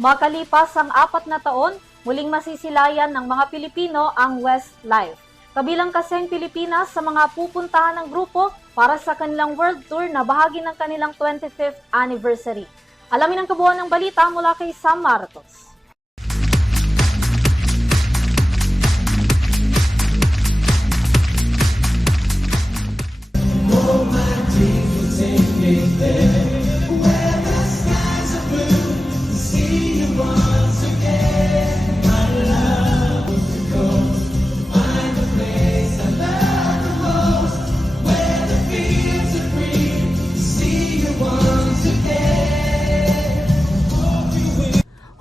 Makalipas ang 4 na taon, muling masisilayan ng mga Pilipino ang Westlife. Kabilang kasi ang Pilipinas sa mga pupuntahan ng grupo para sa kanilang world tour na bahagi ng kanilang 25th anniversary. Alamin ang kabuuan ng balita mula kay Sam Martos.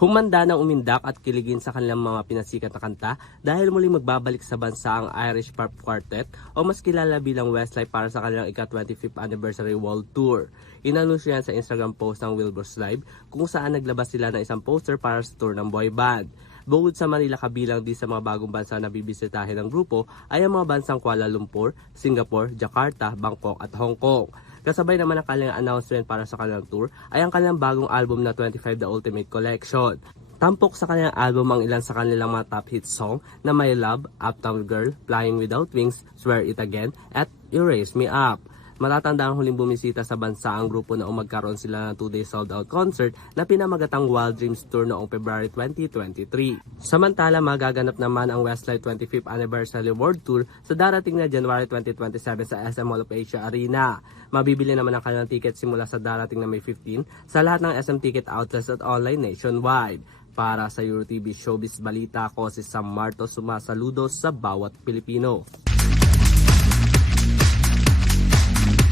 Humanda ng umindak at kiligin sa kanilang mga pinasikat na kanta dahil muling magbabalik sa bansa ang Irish Pop Quartet o mas kilala bilang Westlife para sa kanilang ika-25th anniversary world tour. Inanunsyo yan sa Instagram post ng Wilbur's Live kung saan naglabas sila ng isang poster para sa tour ng boy band. Bukod sa Manila, kabilang din sa mga bagong bansa na bibisitahin ng grupo ay ang mga bansang Kuala Lumpur, Singapore, Jakarta, Bangkok at Hong Kong. Kasabay naman ang kanilang announcement para sa kanilang tour ay ang kanilang bagong album na 25 The Ultimate Collection. Tampok sa kanilang album ang ilan sa kanilang mga top hit song na My Love, Uptown Girl, Flying Without Wings, Swear It Again at You Raise Me Up. Matatanda ang huling bumisita sa bansa ang grupo na magkaroon sila ng 2-day sold-out concert na pinamagatang Wild Dreams Tour noong February 2023. Samantala, magaganap naman ang Westlife 25th Anniversary World Tour sa darating na January 2027 sa SM Mall of Asia Arena. Mabibili naman ang kanilang ticket simula sa darating na May 15 sa lahat ng SM Ticket outlets at online nationwide. Para sa EuroTV Showbiz Balita, ako si Sam Martos, sumasaludo sa bawat Pilipino.